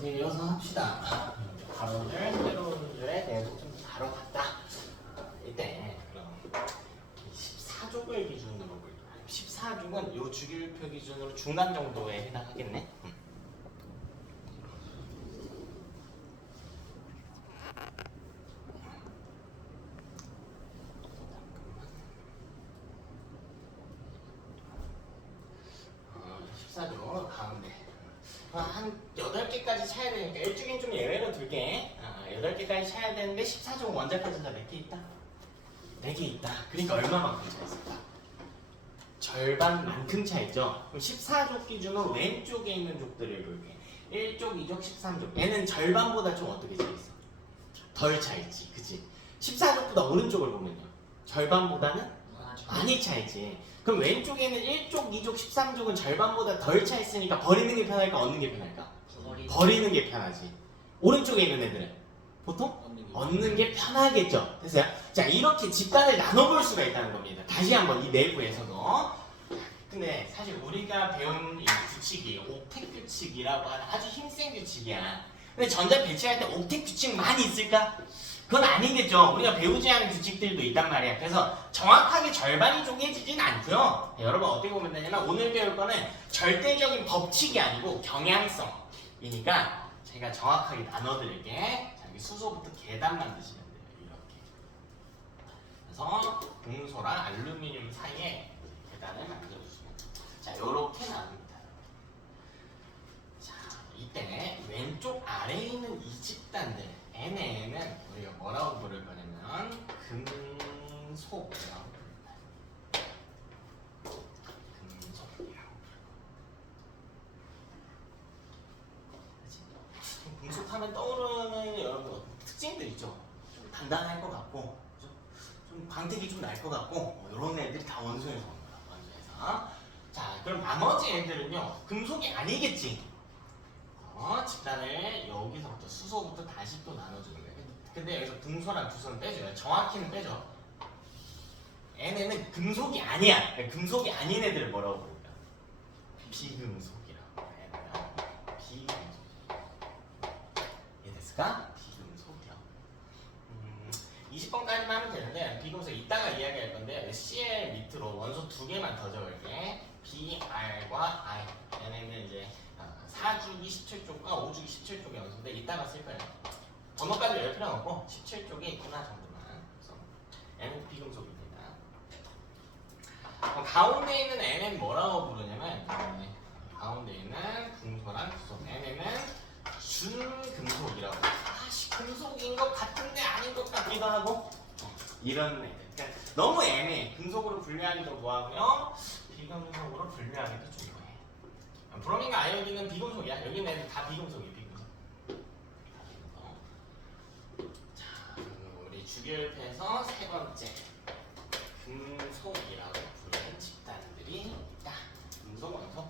이제 이어서 합시다. 가로줄, 세로운 줄에 대해서 좀 다뤄봤다. 이때 그럼 14족을 기준으로 볼게요. 14족은 요 주기율표 기준으로 중간 정도에 해당하겠네. 가운데 한 8개까지 차야 되니까 1주기는 좀 예외로 둘게. 8개까지 차야 되는데 14종 원자까지가 몇 개 있다? 4개 있다. 그러니까 얼마만큼 차 있을까? 절반만큼 차 있죠. 그럼 14족 기준으로 왼쪽에 있는 족들을 볼게. 1족, 2족, 13족. 얘는 절반보다 좀 어떻게 차 있어? 덜 차 있지. 그치? 14족보다 오른쪽을 보면요. 절반보다는 많이 차 있지. 그럼 왼쪽에는 1족, 2족, 13족은 절반보다 덜 차 있으니까 버리는 게 편할까? 얻는 게 편할까? 버리는 게 편하지. 오른쪽에 있는 애들은 보통 얻는 게 편하겠죠. 됐어요? 자, 이렇게 집단을 나눠볼 수가 있다는 겁니다. 다시 한번 이 내부에서도. 근데 사실 우리가 배운 이 규칙이 옥택 규칙이라고 하는 아주 힘센 규칙이야. 근데 전자 배치할 때 옥택 규칙만 있을까? 그건 아니겠죠. 우리가 배우지 않은 규칙들도 있단 말이야. 그래서 정확하게 절반이 쪼개지진 않고요. 여러분 어떻게 보면 되냐면 오늘 배울 거는 절대적인 법칙이 아니고 경향성이니까 제가 정확하게 나눠드릴게. 자, 여기 수소부터 계단 만드시면 돼요. 이렇게. 그래서 금소랑 알루미늄 사이에 계단을 만들어주시면 돼요. 자, 요렇게 나눕니다. 자, 이때 왼쪽 아래에 있는 이 집단들 N에는 우리가 뭐라고 부를 거냐면 금속이라고 부릅니다. 금속이라고 부르고. 금속하면 떠오르는 여러분 특징들 있죠. 좀 단단할 것 같고, 좀 광택이 좀 날 것 같고, 이런 애들이 다 원소에서 온 거야. 원소에서. 자, 그럼 나머지 애들은요 금속이 아니겠지. 집단을 여기서부터 수소부터 다시 또 나눠주는 거예요. 근데 여기서 금소랑 두소는 빼줘요. 정확히는 빼줘. N에는 금속이 아니야. 금속이 아닌 애들을 뭐라고 부를까? 비금속이라고 해요. 비금속. 이해됐을까? 비금속이라고. 20번까지만 하면 되는데 비금속 이따가 이야기할 건데 CL 밑으로 원소 2개만 더 적을게. BR과 I. 얘네는 이제 4주기 17쪽과 5주기 17쪽의 원소인데 이따가 쓸 거예요. 번호까지 외울 필요는 없고 17쪽에 있구나 정도만. 그래서 N은 비금속입니다. 가운데 있는 N은 뭐라고 부르냐면 가운데 있는 금소랑 수소. N에는 준금속이라고. 금속인 것 같은데 아닌 것 같기도 하고 이런 애들. 그러니까 너무 애매해. 금속으로 분류하기도 뭐하고요. 비금속으로 분류하기도 좀 뭐해. 브로민과 아이오딘은 비금속이야. 여기 있는 애들 다 비금속이야. 비금속. 자, 우리 주기율표에서 세 번째 금속이라고 부르는 집단들이 있다. 금속 원소.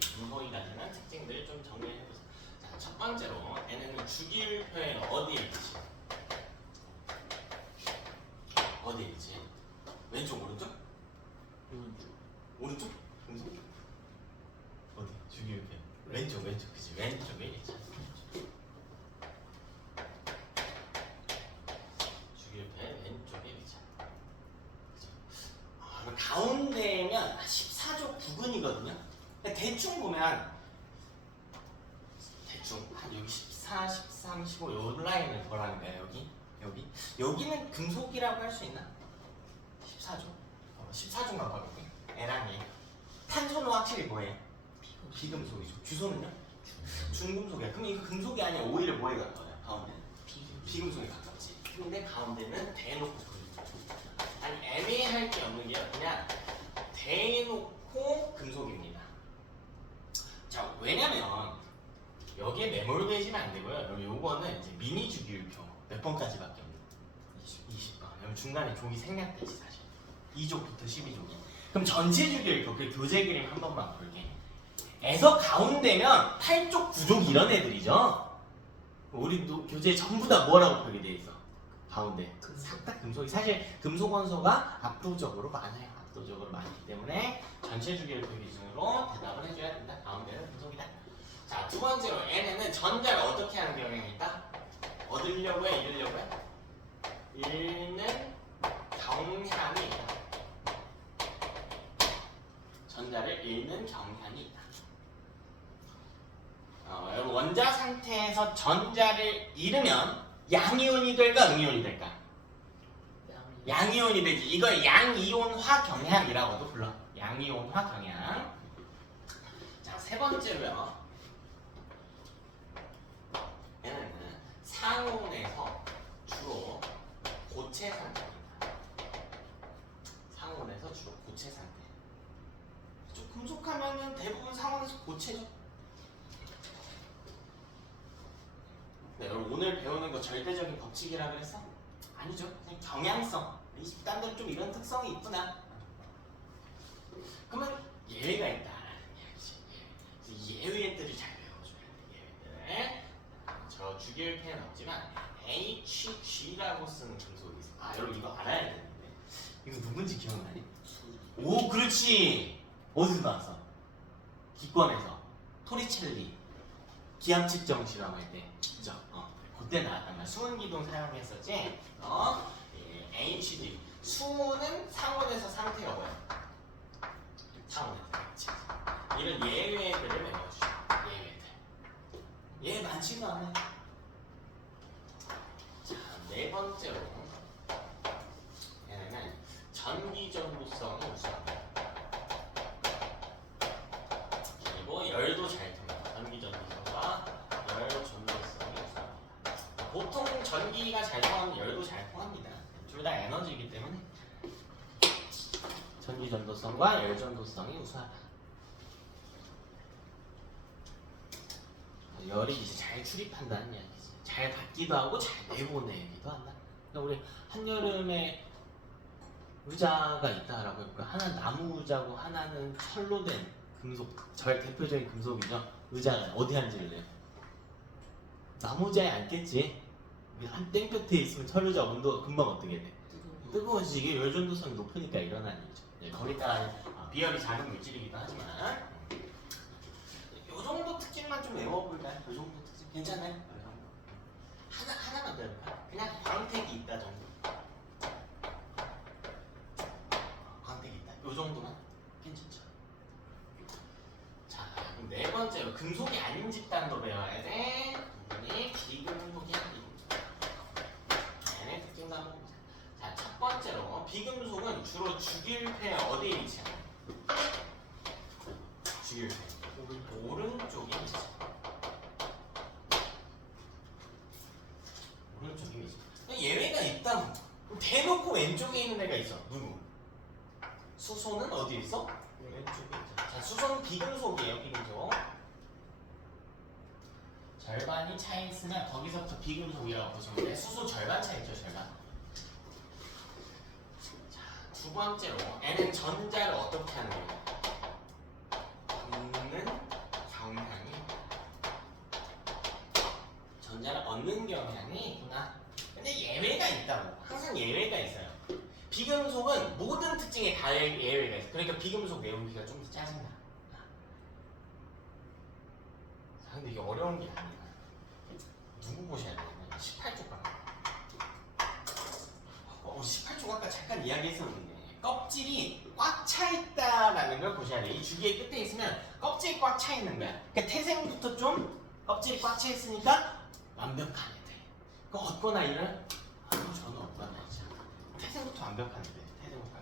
금속이 가지는 특징들 좀 정리해보자. 자, 첫 번째로 얘네는 주기율표에 어디에 있지? 어디에 있지? 왼쪽 오른쪽? 오른쪽? 금속? 어디? 주기율표 왼쪽 그치? 왼쪽에 있지. 주기율표의 왼쪽에 있지. 가운데면 14족 부근이거든요. 대충 보면 한 여기 14, 13, 15 요 라인을 보라는 거예요. 여기는 금속이라고 할 수 있나? 14종. 14종 가까울게. N랑 얘. 탄소는 확실히 뭐예요? 비금속이죠. 주소는요? 준금속이야. 그럼 이거 금속이 아니야. 오히려 뭐에 가까워요? 가운데는? 비금속에 가깝지. 근데 가운데는 대놓고 아니 애매할 게 없는 게 그냥 대놓고 금속입니다. 자, 왜냐면 여기에 매몰되시면 안 되고요. 요거는 이제 미니 주기율표 몇 번까지밖에 없는 20번. 그럼 중간에 족이 생략되지 사실. 2족부터 12족이. 그럼 전체 주기율표 그 교재 그림 한 번만 볼게. 에서 가운데면 8족, 9족 이런 애들이죠. 우리도 교재 전부 다 뭐라고 표기되어 있어? 가운데 싹 다 금속이 사실 금속 원소가 압도적으로 많아요. 압도적으로 많기 때문에 전체 주기율표 기준으로 대답을 해줘야 된다. 가운데는 금속이다. 자, 두 번째로 얘네는 전자를 어떻게 하는 경향이 있다? 얻으려고 해, 잃으려고 해? 잃는 경향이 있다. 전자를 잃는 경향이 있다. 여러분 원자 상태에서 전자를 잃으면 양이온이 될까 음이온이 될까? 양이온이 되지. 이걸 양이온화 경향이라고도 불러. 양이온화 경향. 자, 세 번째로요. 얘는 상온에서 주로 고체 상태입니다. 상온에서 주로 고체 상태. 좀 금속하면은 대부분 상온에서 고체죠. 네, 여러분 오늘 배우는 거 절대적인 법칙이라 그랬어? 아니죠. 그냥 경향성. 이 집단들은 좀 이런 특성이 있구나. 그러면 예외가 있다라는 이야기지. 예외들을 잘 배워줘야 돼. 예외들. 저 주기율표에는 없지만 HG라고 쓰는 금속이 있어. 아, 여러분 이거 알아야 되는데. 이거 누군지 기억나니? 오, 그렇지. 어디서 나왔어? 기권에서. 토리첼리. 기압 측정 실험할 때. 그죠? 그때 나왔단 말이야. 수은기동 사용했었지? 예, HG. 수은은 상온에서 상태가 뭐야? 상온에서. 이런 예외들을 외워주죠. 예외들. 얘 많지도 않아요. 자, 네 번째로 얘는 전기전도성이 우수하다. 그리고 열도 잘 통합니다. 전기전도성과 열 전도성이 우수합니다. 보통 전기가 잘 통하면 열도 잘 통합니다. 둘 다 에너지이기 때문에 전기전도성과 열전도성이 우수하다. 열이 이제 잘 출입한다는 이야기지. 잘 받기도 하고 잘 내보내기도 한다. 그러니까 우리 한여름에 의자가 있다라고 해볼까? 하나는 나무 의자고 하나는 철로 된 금속, 절 대표적인 금속이죠. 의자는 어디 앉을래요? 나무 의자에 앉겠지. 한 땡볕에 있으면 철 의자 온도 금방 어떻게 돼? 뜨거워지지. 이게 열 전도성이 높으니까 일어나는 일이죠. 네, 거기다 비열이 작은 물질이기도 하지만 요 정도 특징만 좀 외워볼까요? 요 정도 특징 괜찮아요? 하나만 더 해볼까요? 그냥 광택이 있다 정도. 광택이 있다. 요 정도만 괜찮죠? 자, 그럼 네 번째로 금속이 아닌 집단도 배워야 돼. 부분이 비금속이야. 얘네 특징도 한번 보자. 자, 첫 번째로 비금속은 주로 주기율표에 어디에 위치하냐? 주기율표 오른쪽에 위치해. 오른쪽에 위치해. 예외가 있다. 대놓고 왼쪽에 있는 애가 있어. 누구? 수소는 어디에 있어? 왼쪽에 있죠. 자, 수소는 비금속이에요. 비금속. 절반이 차 있으면 거기서부터 비금속이라고 보시면 돼. 수소 절반 차 있죠. 절반. 자, 두 번째로 N은 전자를 어떻게 하는 거예요? 얻는 경향이. 전자를 얻는 경향이 있구나. 근데 예외가 있다고. 항상 예외가 있어요. 비금속은 모든 특징에 다 예외가 있어. 그러니까 비금속 외우기가 좀 더 짜증나. 자, 근데 이게 어려운 게 아니야. 누구 보셔야 되냐면 18쪽 봐. 18쪽 아까 잠깐 이야기했었는데 껍질이 꽉 차 있다라는 걸 보셔야 돼. 이 주기의 끝에 있으면 껍질이 꽉 차 있는 거야. 그러니까 태생부터 좀 껍질이 꽉 차 있으니까 완벽한 애들. 그거 얻거나 이런 저는 얻거나 이제 태생부터 완벽한 애들. 태생부터.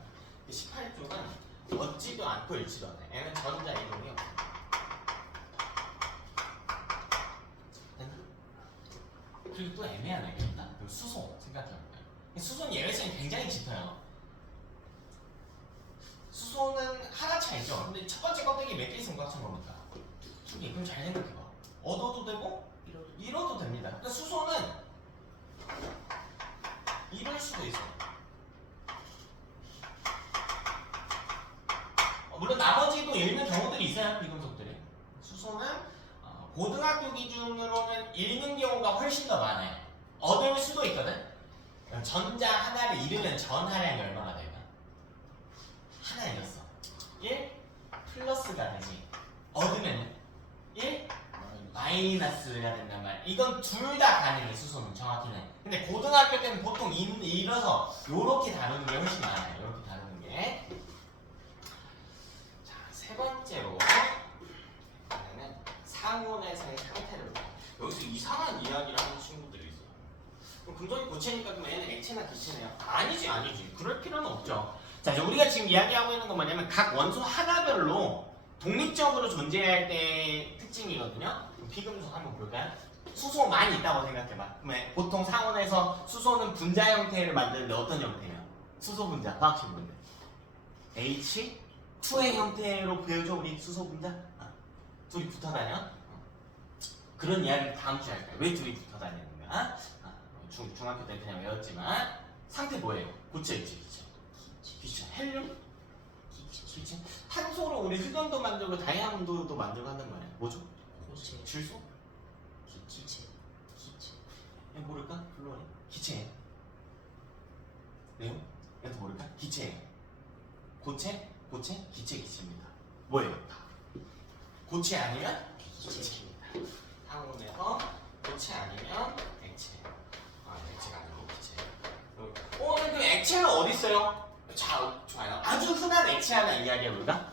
18쪽은 얻지도 않고 잃지도 않아. 얘는 전자 이동이 없어. 그리고 또 애매한 애가 있다. 수소 생각해볼까요? 수소는 예외성이 굉장히 짙어요. 수소는 하나 차이죠. 근데 첫 번째 껍데기 몇 개 있으면 꽉 찬 겁니까? 두 개. 그럼 잘 생각해봐. 얻어도 되고 잃어도 됩니다. 그러니까 수소는 잃을 수도 있어요. 물론 나머지도 잃는 경우들이 있어요. 비금속들이. 수소는 고등학교 기준으로는 잃는 경우가 훨씬 더 많아요. 얻을 수도 있거든. 그럼 전자 하나를 잃으면 전하량이 얼마가 될까? 하나 잃었어. 1 플러스가 되지. 얻으면 1 마이너스가 된단 말이야. 이건 둘 다 가능해, 수소는 정확히는. 근데 고등학교 때는 보통 잃어서 요렇게 다루는 게 훨씬 많아요. 요렇게 다루는 게. 자, 세 번째로 이거는 상온에서의 상태를 봐. 여기서 이상한 이야기를 하는 친구들이 있어요. 그럼 금속이 고체니까 그럼 얘는 액체나 기체네요? 아니지. 그럴 필요는 없죠. 자, 이제 우리가 지금 이야기하고 있는 건 뭐냐면 각 원소 하나별로 독립적으로 존재할 때 특징이거든요. 그럼 비금속 한번 볼까요? 수소 많이 있다고 생각해봐. 그러면 보통 상온에서 수소는 분자 형태를 만드는데 어떤 형태예요? 수소 분자, 화학식 분자. H2의 형태로 보여줘 우리 수소 분자? 둘이 붙어 다녀? 그런 이야기 다음 주에 할까요? 왜 둘이 붙어 다니는가? 중학교 때 그냥 외웠지만 상태 뭐예요? 고체 있지, 기체. 헬륨? 기체. 탄소로 우리 흑연도 만들고 다이아몬드도 만들고 한단 말이야. 뭐죠? 고체. 질소? 기체. 얘 모를까? 플로리? 기체예요. 네요? 얘도 모를까? 기체예요. 고체? 기체입니다. 뭐예요? 다. 고체 아니면 기체입니다. 상온에서 고체 아니면 액체. 액체가 아니고 기체. 그럼 액체는 어디 있어요? 자, 좋아요. 아주 흔한 액체 하나 이야기해볼까?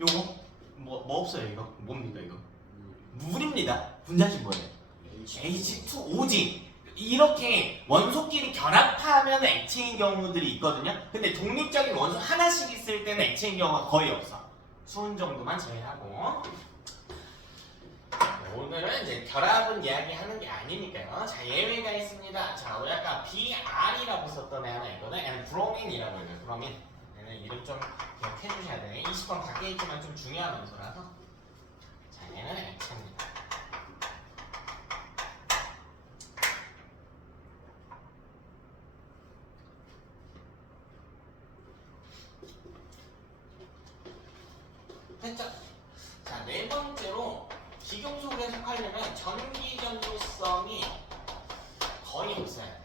요거 뭐 없어요 이거? 뭡니까 이거? 물입니다. 분자식 뭐예요? H2OG. 이렇게 원소끼리 결합하면 액체인 경우들이 있거든요. 근데 독립적인 원소 하나씩 있을 때는 액체인 경우가 거의 없어. 수은 정도만 제외하고. 오늘은 이제 결합은 이야기하는 게 아니니까요. 자, 예외가 있습니다. 자, 우리 아까 BR이라고 썼던 애 하나 있거든. 얘는 브로민이라고 해요. 브로민. 얘는 이름 좀 기억해 주셔야 돼요. 20번 밖에 있지만 좀 중요한 원소라서. 자, 얘는 액체입니다. 됐죠? 자, 네 번째로 기금속을 해석하려면 전기 전도성이 거의 없어야 돼요.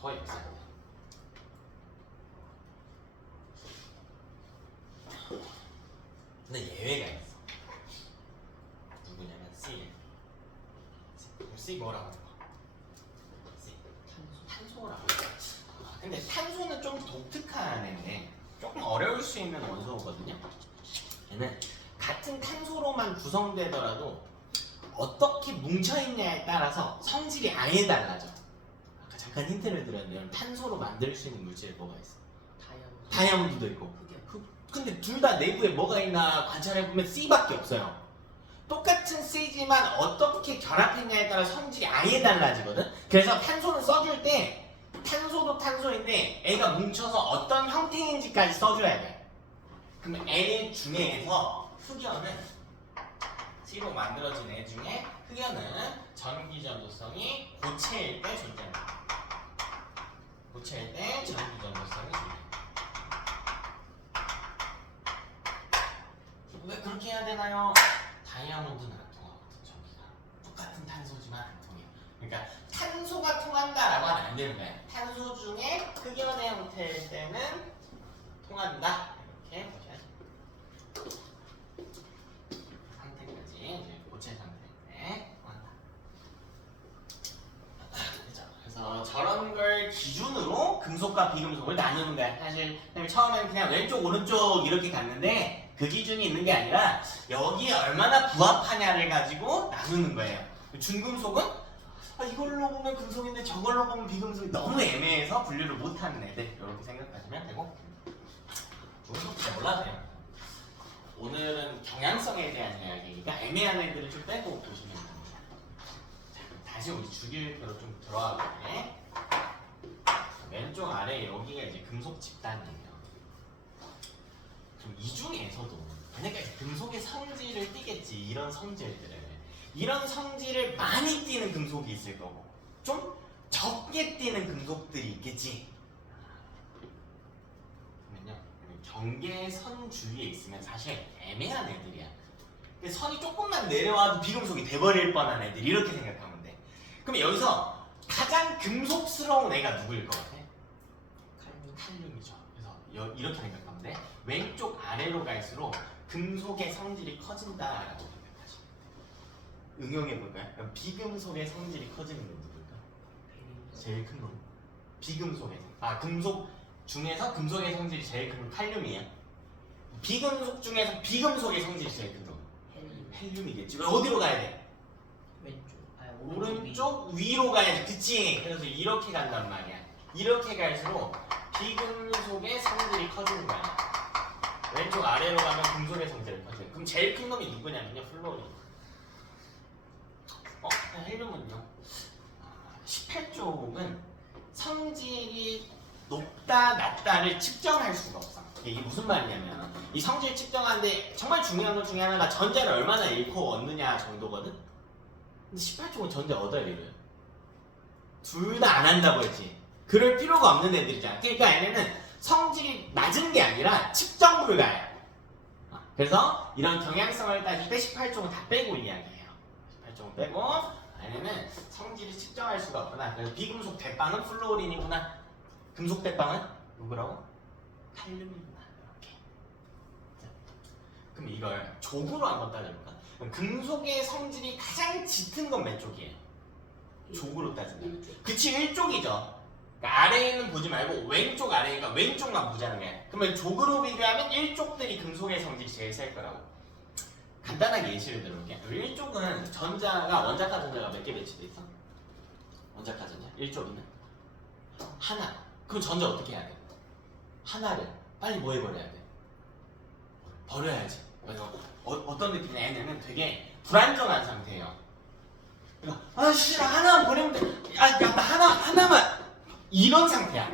거의 없어야 돼요. 근데 예외가 있어. 누구냐면 C. C 뭐라고 해요? C. 탄소라고 해요. 근데 탄소는 좀 독특한 애인데 조금 어려울 수 있는 원소거든요. 얘는 같은 탄소로만 구성되더라도 어떻게 뭉쳐있냐에 따라서 성질이 아예 달라져. 아까 잠깐 힌트를 드렸는데 탄소로 만들 수 있는 물질이 뭐가 있어? 다이아몬드도 있고 흑연. 근데 둘 다 내부에 뭐가 있나 관찰해보면 C밖에 없어요. 똑같은 C지만 어떻게 결합했냐에 따라 성질이 아예 달라지거든. 그래서 탄소는 써줄 때 탄소도 탄소인데 애가 뭉쳐서 어떤 형태인지까지 써줘야 돼. 그럼 애 중에서 흑연은 C로 만들어진 애 중에 흑연은 전기 전도성이 고체일 때 존재한다. 고체일 때 전기 전도성이 존재한다. 왜 그렇게 해야 되나요? 다이아몬드는 안 통하거든, 전기가. 똑같은 탄소지만 안 통해요. 그러니까 탄소가 통한다라고 하면 안 되는 거야. 탄소 중에 흑연의 형태일 때는 통한다. 이렇게 보셔야죠. 상태까지 이제 고체 상태인데 통한다. 그죠? 그래서 저런 걸 기준으로 금속과 비금속을 나누는 거야. 사실 처음에는 그냥 왼쪽 오른쪽 이렇게 갔는데 그 기준이 있는 게 아니라 여기에 얼마나 부합하냐를 가지고 나누는 거예요. 준금속은 이걸로 보면 금속인데 저걸로 보면 비금속이 너무 애매해서 분류를 못하는 애들 이렇게 생각하시면 되고 금속 잘 몰라도 돼요. 오늘은 경향성에 대한 이야기니까 애매한 애들을 좀 빼고 보시면 됩니다. 자, 다시 우리 주기율표로 좀 들어가 볼게. 왼쪽 아래 여기가 이제 금속 집단이에요. 그럼 이 중에서도 만약에 금속의 성질을 띠겠지. 이런 성질들을 이런 성질을 많이 띠는 금속이 있을 거고 좀 적게 띠는 금속들이 있겠지. 그러면요 경계선 주위에 있으면 사실 애매한 애들이야. 선이 조금만 내려와도 비금속이 돼버릴 뻔한 애들 이렇게 생각하면 돼. 그럼 여기서 가장 금속스러운 애가 누구일 것 같아? 칼륨. 칼륨이죠. 그래서 이렇게 생각하면 돼. 왼쪽 아래로 갈수록 금속의 성질이 커진다라고 생각하시면 돼. 응용해 볼까요? 그럼 비금속의 성질이 커지는 건 누굴까? 베릴륨. 제일 큰 놈. 비금속의 금속 중에서 금속의 성질이 제일 큰 건 칼륨이에요. 비금속 중에서 비금속의 성질이 제일 큰 놈. 헬륨. 헬륨이겠지. 그럼 어디로 가야 돼? 왼쪽. 오른쪽 위로 가야지. 그치? 그래서 이렇게 간단 말이야. 이렇게 갈수록 비금속의 성질이 커지는 거야. 왼쪽 아래로 가면 금속의 성질이 커지는. 그럼 제일 큰 놈이 누구냐면요, 플로린. 헬륨은요. 18쪽은 성질이 높다 낮다를 측정할 수가 없어. 이게 무슨 말이냐면 이 성질 측정하는데 정말 중요한 것 중에 하나가 전자를 얼마나 잃고 얻느냐 정도거든. 근데 18쪽은 전자 얻어야 이래요. 둘 다 안 한다고 했지. 그럴 필요가 없는 애들이잖아. 그러니까 얘네는 성질이 낮은 게 아니라 측정 불가야. 그래서 이런 경향성을 따질 때 18쪽은 다 빼고 이야기해요. 18쪽은 빼고 얘네는 성질이 측정할 수가 없구나. 그래서 비금속 대빵은 플루오린이구나. 금속 대빵은 누구라고? 칼륨이구나. 이렇게. 자, 그럼 이걸 족으로 한번 따져볼까? 그럼 금속의 성질이 가장 짙은 건 몇 쪽이에요? 족으로 따진다. 그치, 1쪽이죠. 그러니까 아래에는 보지 말고 왼쪽 아래니까 왼쪽만 보자는 거야. 그러면 족으로 비교하면 1쪽들이 금속의 성질이 제일 셀 거라고. 간단하게 예시를 들어볼게요. 1쪽은 전자가 원자가 전자가 몇 개 배치돼 있어? 원자가 전자 1쪽이면 하나. 그럼 전자 어떻게 해야 돼? 하나를 빨리 뭐 해버려야 돼? 버려야지. 그래서 어떤 느낌이냐, 얘네는 되게 불안정한 상태예요. 그러니까 아씨 하나만 버리면 돼. 나 하나만 이런 상태야.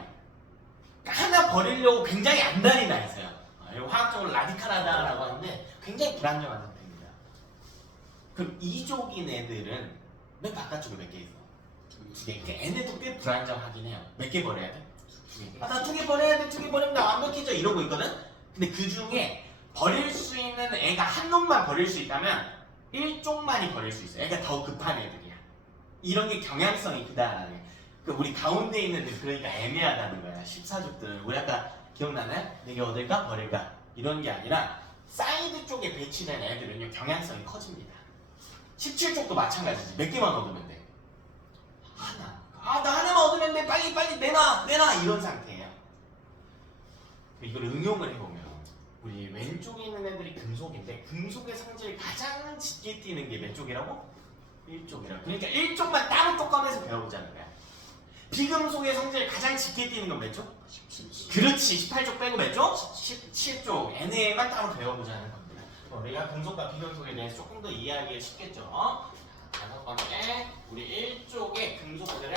그러니까 하나 버리려고 굉장히 안달이 나 있어요. 이거 화학적으로 라디칼하다라고 하는데 굉장히 불안정한 상태입니다. 그럼 이쪽인 애들은 맨 바깥쪽에 몇 개 있어? 두 개. 그러니까 얘네도 꽤 불안정하긴 해요. 몇 개 버려야 돼? 두 개. 나 두 개 버려야 돼. 두 개 버리면 나 완벽해져 이러고 있거든. 근데 그 중에 버릴 수 있는 애가 한 놈만 버릴 수 있다면 1쪽만이 버릴 수 있어요. 애가 더 급한 애들이야. 이런 게 경향성이 크다라는 게. 그러니까 우리 가운데 있는 애들 그러니까 애매하다는 거야. 14족들. 우리 아까 기억나나요? 내가 얻을까 버릴까? 이런 게 아니라 사이드 쪽에 배치된 애들은요 경향성이 커집니다. 17쪽도 마찬가지지. 몇 개만 얻으면 돼? 하나. 나 하나만 얻으면 돼. 빨리 내놔 이런 상태예요. 이걸 응용을 해보면 우리 왼쪽에 있는 애들이 금속인데 금속의 성질이 가장 짙게 띄는 게 몇 쪽이라고? 1쪽이라고. 그러니까 1쪽만 따로 또 꺼내서 배워보자는 거야. 비금속의 성질이 가장 짙게 띄는 건 몇 쪽? 17쪽. 그렇지. 18쪽 빼고 몇 쪽? 17쪽. 얘네만 따로 배워보자는 겁니다. 우리가 금속과 비금속에 대해서 조금 더 이해하기 쉽겠죠? 다섯 번째, 우리 1쪽의 금속들을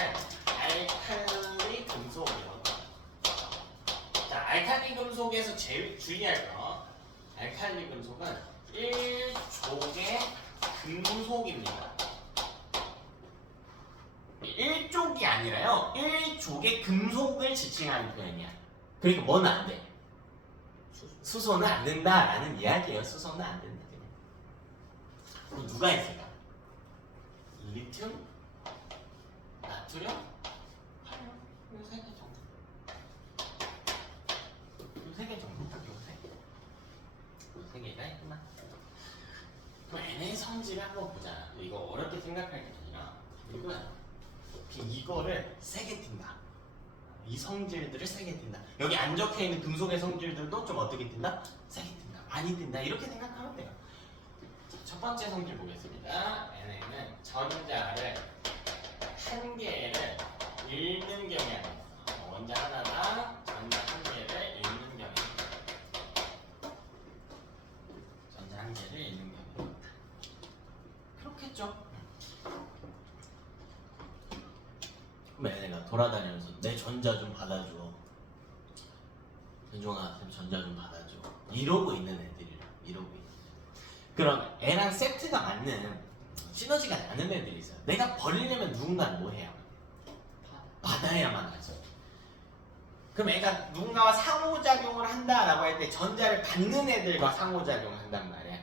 알칼리 금속이라고. 자, 알칼리 금속에서 제일 주의할 거. 알칼리 금속은 1족의 금속입니다. 1족이 아니라요. 1족의 금속을 지칭하는 표현이야. 그러니까 뭐는 안 돼? 수소는 안 된다라는 이야기예요. 수소는 안 된다. 그럼 누가 있을까? 리튬, 나트륨, 칼륨, 이 세 개 정도. 이 세 개 정도 딱 요세 개. 이 세 개가 있구나. 그럼 얘네 성질을 한번 보자. 이거 어렵게 생각할 게 아니라 이거를 세게 띈다. 이 성질들을 세게 띈다. 여기 안 적혀 있는 금속의 성질들도 좀 어떻게 띈다? 세게 띈다. 많이 띈다. 이렇게 생각하면 돼요. 자, 첫 번째 성질 보겠습니다. 얘네는 전자를 한 개를 잃는 경향이 있어. 원자 하나당 전자 한 개를 잃는 경향이 있다. 전자 한 개를 잃는 경향이 있다. 그렇겠죠? 그럼 얘네가 돌아다니면서 내 전자 좀 받아줘. 현종아, 쌤 전자 좀 받아줘. 이러고 있는 애들이라. 이러고 있는 애들. 그럼 애랑 세트가 맞는 시너지가 나는 애들이 있어요. 내가 버리려면 누군가는 뭐 해야? 받아야만 하죠. 그럼 애가 누군가와 상호작용을 한다라고 할 때 전자를 받는 애들과 상호작용을 한단 말이야.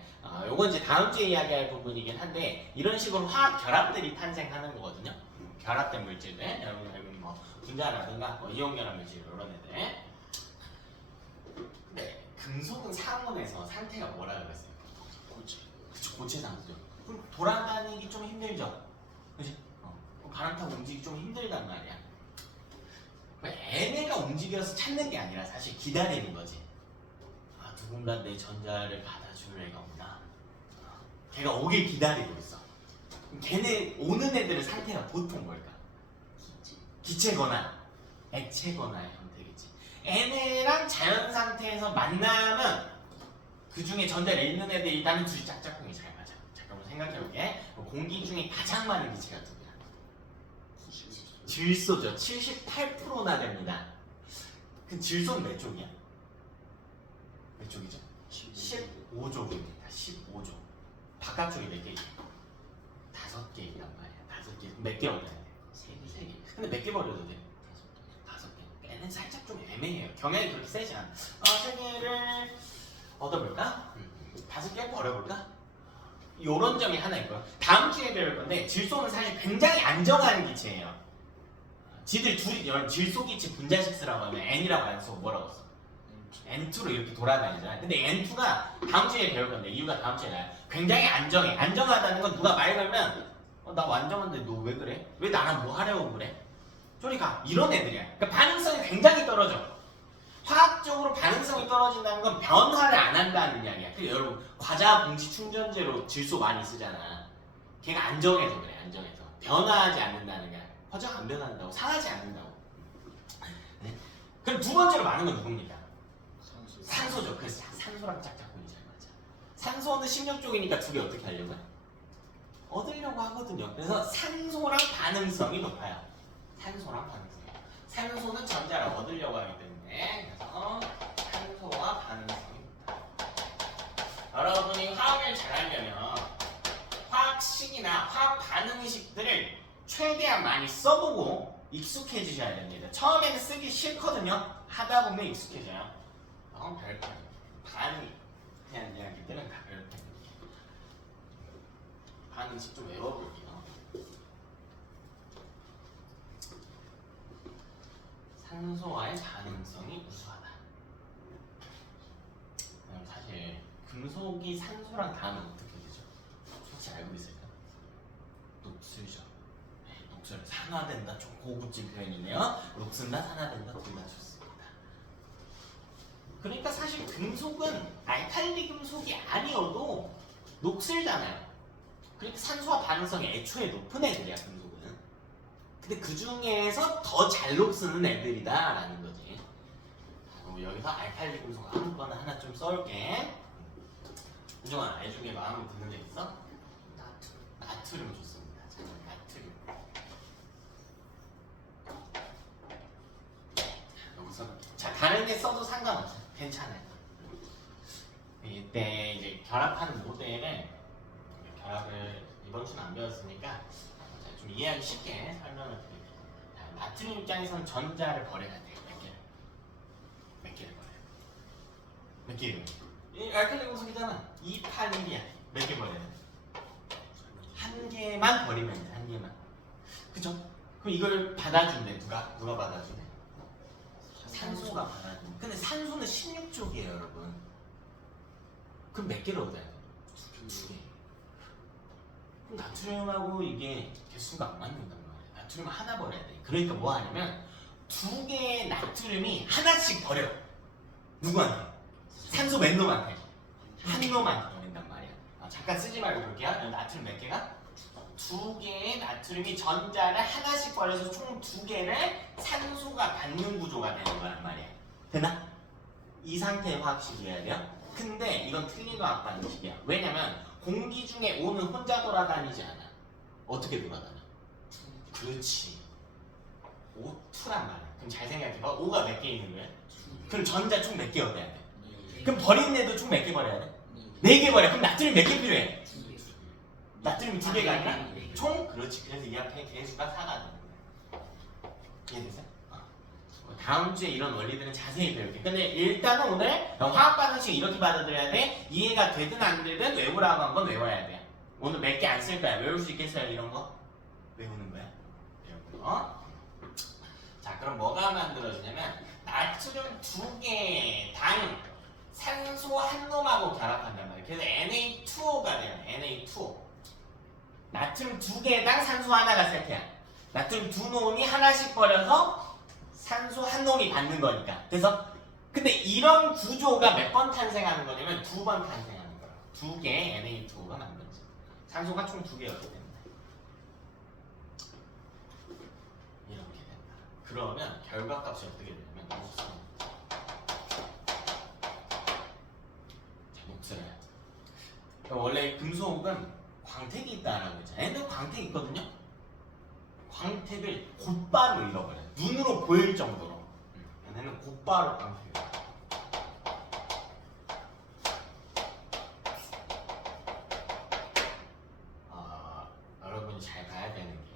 요건 이제 다음 주에 이야기할 부분이긴 한데 이런 식으로 화학 결합들이 탄생하는 거거든요. 결합된 물질들, 여러분 뭐 분자라든가 뭐 이온 결합 물질 이런 애들. 근데 금속은 상온에서 상태가 뭐라고 그랬어요? 고체. 그쵸, 고체 상태죠. 그럼 돌아다니기 좀 힘들죠. 그지? 바람 타고 움직이기 좀 힘들단 말이야. 얘네가 움직여서 찾는 게 아니라 사실 기다리는 거지. 아, 누군가 내 전자를 받아줄 애가 없나? 걔가 오길 기다리고 있어. 그럼 걔네 오는 애들의 상태가 보통 뭘까? 기체거나 액체거나의 형태겠지. 얘네랑 자연 상태에서 만나면 그 중에 전자를 잃는 애들이 나는 둘이 짝짝꿍이 잘 맞아. 잠깐만 생각해볼게. 공기 중에 가장 많은 기체가 누구야? 질소죠. 78%나 됩니다. 그 질소는 몇 쪽이야? 몇 쪽이죠? 15쪽입니다. 15쪽. 바깥쪽이 몇 개? 5개 있단 말이야. 5개. 몇 개 얻어야 돼? 3개. 근데 몇 개 버려도 돼? 5개. 얘는 살짝 좀 애매해요. 경향이 그렇게 세지 않아. 3개를 얻어볼까? 5개 버려볼까? 요런 점이 하나 있고요. 다음 주에 배울 건데 질소는 사실 굉장히 안정하는 기체예요. 지들 둘이 질소 기체 분자식 쓰라고 하면 N이라고 안 쓰고 뭐라고 써? N2로 이렇게 돌아다니잖아. 근데 N2가 다음 주에 배울 건데 이유가 다음 주에 나요. 굉장히 안정해. 안정하다는 건 누가 말 걸면 나 안정한데 너 왜 그래? 왜 나랑 뭐 하려고 그래? 저리 가. 이런 애들이야. 그러니까 반응성이 굉장히 떨어져. 화학적으로 반응성이 떨어진다는 건 변화를 안 한다는 이야기야. 그 여러분 과자 봉지 충전재로 질소 많이 쓰잖아. 걔가 안정해서 그래. 안정해서 변화하지 않는다는 거야. 화장 안 변한다고 상하지 않는다고. 네? 그럼 두 번째로 많은 건 누굽니까? 산소죠. 그래서 산소랑 짝짝꿍이 잘 맞아. 산소는 16쪽이니까 두 개 어떻게 하려고 해? 얻으려고 하거든요. 그래서 산소랑 반응성이 높아요. 산소랑 반응성. 산소는 전자를 얻으려고 하기 때문에 그래서 산소와 반응성이 높다. 여러분이 화학을 잘하려면 화학식이나 화학 반응식들을 최대한 많이 써보고 익숙해지셔야 됩니다. 처음에는 쓰기 싫거든요. 하다 보면 익숙해져요. 별거 반응에 대한 이야기들은 다 별거. 반응식 좀 외워볼게요. 산소와의 반응성이 우수하다. 사실 금속이 산소랑 닿으면 어떻게 되죠? 혹시 알고 있을까요? 녹슬죠. 녹슬 산화된다. 좀 고급진 표현이네요. 녹슨다, 산화된다, 둘 다 좋습니다. 그러니까 사실 금속은 알칼리 금속이 아니어도 녹슬잖아요. 그러니까 산소와 반응성이 애초에 높은 애들이야, 금속은. 근데 그 중에서 더 잘 녹쓰는 애들이다라는 거지. 여기서 알칼리 금속 아무거나 하나 좀 써올게. 우정아, 애 중에 마음에 드는 애 있어? 나트륨 좋습니다. 자, 나트륨. 여기서 자 다른 애 써도 상관없어요. 괜찮아요. 이때 이제 결합하는 모델을 결합을 이번 주는 안 배웠으니까 좀 이해하기 쉽게 설명을 드릴게요. 나트륨 입장에서는 전자를 버려야 돼요. 몇 개를 버려요? 몇 개를? 이 알칼리 금속이잖아. 281이야. 몇 개 버려야 돼? 한 개만 버리면 돼. 한 개만. 그죠? 그럼 이걸 받아준대. 누가 받아주대? 산소가 받아준대. 근데 산소는 16쪽이에요, 여러분. 그럼 몇 개를 얻어야 돼? 2개. 그럼 나트륨하고 이게 개수가 안 맞는단 말이야. 나트륨 하나 버려야 돼. 그러니까 뭐 하냐면 2개의 나트륨이 하나씩 버려. 누구한테? 산소 몇 놈한테? 한 놈한테 버린단 말이야. 잠깐 쓰지 말고 볼게요. 나트륨 몇 개가? 2개의 나트륨이 전자를 하나씩 버려서 총 2개를 산소가 받는 구조가 되는 거란 말이야. 되나? 이 상태의 화학식이어야 돼요. 근데 이건 틀린 화학 반응식이야. 왜냐면 공기 중에 O는 혼자 돌아다니지 않아. 어떻게 돌아다녀? 그렇지. O2란 말이야. 그럼 잘 생각해봐. O가 몇 개 있는 거야? 그럼 전자 총 몇 개 얻어야 돼? 그럼 버리는 애도 총 몇 개 버려야 돼? 4개 버려. 그럼 나트륨 몇 개 필요해? 나트륨 2개가 아니라? 총? 그렇지. 그래서 이 앞에 개수가 4가 되는 거야. 이해되세요? 다음 주에 이런 원리들은 자세히 배울게. 근데 일단은 오늘 화학 반응식 이렇게 받아들여야 돼. 이해가 되든 안 되든 외우라고 한 건 외워야 돼. 오늘 몇 개 안 쓸 거야. 외울 수 있겠어요? 이런 거? 외우는 거야. 자, 그럼 뭐가 만들어지냐면 나트륨 2개당 산소 한 놈하고 결합한단 말이에요. 그래서 Na2O가 돼요. Na2O. 나트륨 2개당 산소 하나가 세트야. 나트륨 2놈이 하나씩 버려서 산소 한 놈이 받는 거니까. 그래서 근데 이런 구조가 몇 번 탄생하는 거냐면 2번 탄생하는 거예요. 2개 Na2O가 만들어져. 산소가 총 2개였기 때문에. 이렇게 된다. 그러면 결과값이 어떻게 되냐면 녹슬어요. 원래 금속은 광택이 있다라고 했잖아요. 얘는 광택이 있거든요. 광택을 곧바로 잃어버려요. 눈으로 보일 정도로. 얘네는 곧바로 광택을 잃어요. 여러분이 잘 봐야 되는 게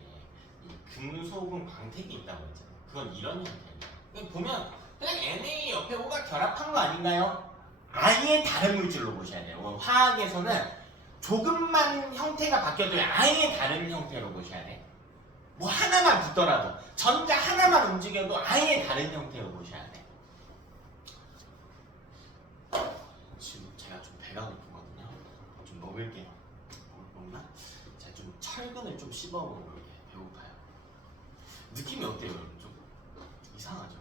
이 금속은 광택이 있다고 했잖아요. 그건 이런 형태예요. 보면 그냥 Na 옆에 O가 결합한 거 아닌가요? 아예 다른 물질로 보셔야 돼요. 화학에서는 조금만 형태가 바뀌어도 아예 다른 형태로 보셔야 돼. 뭐 하나만 붙더라도 전자 하나만 움직여도 아예 다른 형태로 보셔야 돼. 지금 제가 좀 배가 고프거든요. 좀 먹을게요. 먹을 건가? 제가 좀 철근을 좀 씹어보는 게 배고파요. 느낌이 어때요, 여러분? 좀 이상하죠?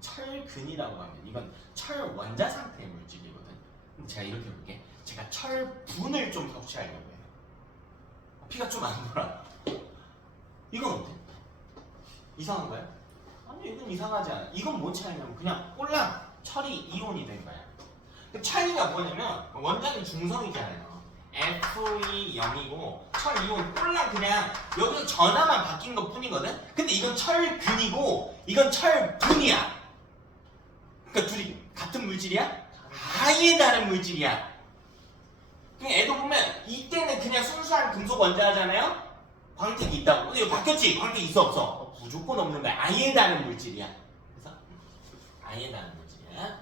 철근이라고 하면 이건 철 원자 상태의 물질이거든. 근데 제가 이렇게 볼게. 제가 철분을 좀 섭취하려고 해요. 피가 좀 안 돌아. 이건 어때? 이상한가요? 아니, 이건 이상하지 않아. 이건 뭔 차이냐면 그냥 꼴랑 철이 이온이 된 거야. 그 차이가 뭐냐면 원자는 중성이잖아요. Fe0이고 철 이온 꼴랑 그냥 여기서 전하만 바뀐 것 뿐이거든. 근데 이건 철근이고 이건 철분이야. 그러니까 둘이 같은 물질이야? 아예 다른 물질이야. 그냥 애도 보면 이때는 그냥 순수한 금속 원자잖아요. 광택이 있다고. 근데 이거 바뀌었지? 광택 있어 없어? 무조건 없는 거야. 아예 다른 물질이야. 그래서 아예 다른 물질이야.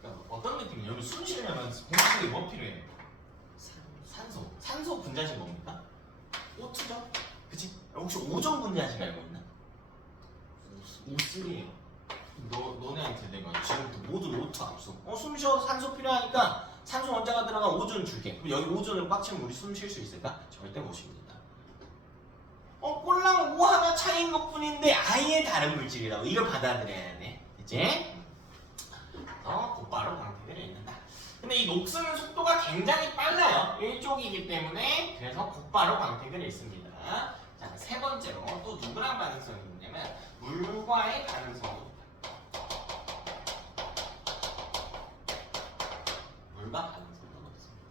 그러니까 어떤 느낌이냐? 여기 숨 쉬려면 공기에 뭐 필요해? 산소. 산소 분자식 뭡니까? O2죠? 그치? 혹시 오존 분자식 알고 있나? O3예요. 너네한테 내가 지금부터 모든 O2 압수. 숨 쉬어 산소 필요하니까 산소 원자가 들어간 오존 줄게. 그럼 여기 오존을 꽉 채우면 우리 숨 쉴 수 있을까? 절대 못 쉽니다. 꼴랑 O 하나 차이인 것 뿐인데 아예 다른 물질이라고. 이걸 받아들여야 돼. 그치? 곧바로 광택을 잃는다. 근데 이 녹스는 속도가 굉장히 빨라요. 1족이기 때문에 그래서 곧바로 광택을 잃습니다. 자, 세 번째로 또 누구랑 반응성이 있냐면 물과의 반응성이 있다. 물과 반응성도 있습니다.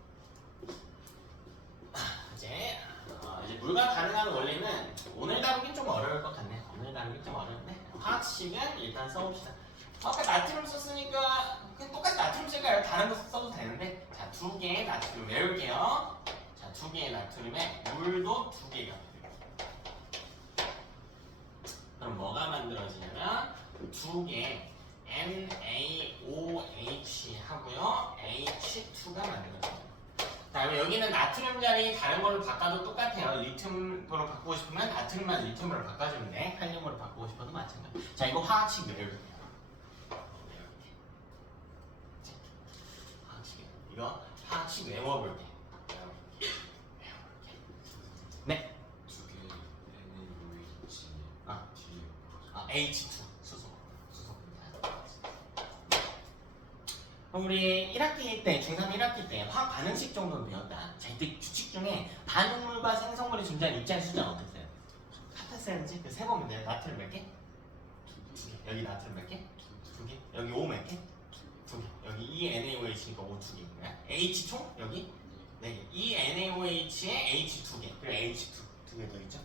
이제 물과 반응하는 원리는 오늘 다루긴 좀 어려울 것 같네. 오늘 다루긴 좀 어려운데 화학식은 일단 써봅시다. 아까 나트륨 썼으니까 그냥 똑같이 나트륨 쓸까요? 다른 거 써도 되는데 자, 2개의 나트륨 외울게요. 자, 2개의 나트륨에 물도 2개가 그럼 뭐가 만들어지냐면 2개 NaOH 하고요 H2가 만들어져요. 자, 그럼 여기는 나트륨 자리 다른 걸로 바꿔도 똑같아요. 리튬으로 바꾸고 싶으면 나트륨만 리튬으로 바꿔주면 돼. 칼륨으로 바꾸고 싶어도 마찬가지. 자, 이거 화학식 외울게요. 이거 하나씩 외워볼게. 네. 두 개 NaOH H2 수소. 우리 1학기 때, 중3 1학기 때 화학 반응식 정도는 배웠다. 자, 이때 규칙 중에 반응물과 생성물이 존재하는 입자의 숫자는 어땠어요? 같았어야지. 그 세 번 문제. 나트륨 몇 개? 2개. 여기 나트륨 몇 개? 2개. 여기 O 몇 개? 2개. 여기 ENaOH니까 O 2개. H 총? 여기? 4개. ENaOH에 H 2개. 그리고 H 2개 더 있죠?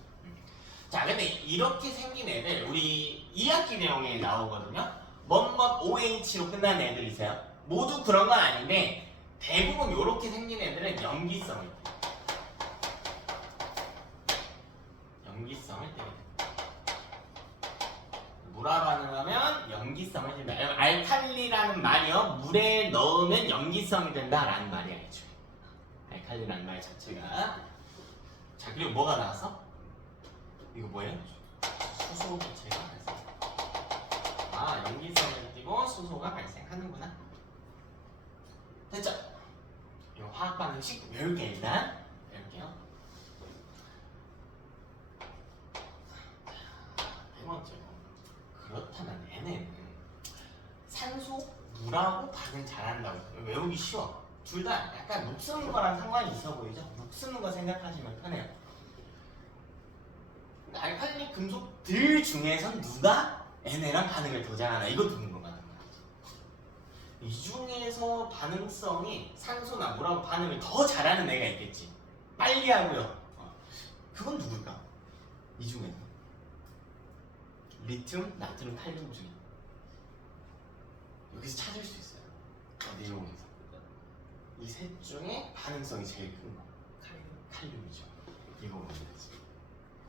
자, 근데 이렇게 생긴 애들 우리 2학기 내용에 나오거든요. 뭐뭐 OH로 끝나는 애들 있어요. 모두 그런 건 아닌데 대부분 이렇게 생긴 애들은 염기성을 띠게 물화 반응하면 염기성을 띈다. 알칼리라는 말이요. 물에 넣으면 염기성이 된다라는 말이야. 알칼리라는 말 자체가. 자, 그리고 뭐가 나왔어? 이거 뭐예요? 수소 기체가 발생. 아, 염기성을 띠고 수소가 발생하는구나. 됐죠? 이 화학 반응식 외울게 일단. 외울게요. 네 번째로. 그렇다면 N에는 산소, 물하고 반응 잘한다고. 외우기 쉬워. 둘 다 약간 녹쓰는 거랑 상관이 있어 보이죠? 녹쓰는 거 생각하시면 편해요. 알칼리 금속들 중에선 누가 N이랑 반응을 더 잘하나 이것도 궁금하단 말이지. 이 중에서 반응성이 산소나 물하고 반응을 더 잘하는 애가 있겠지. 빨리 하고요. 그건 누굴까? 이 중에서 리튬, 나트륨, 칼륨 중에 여기서 찾을 수 있어요. 내용에서 이 셋 중에 반응성이 제일 큰 거 칼륨이죠. 이거 보면 되지.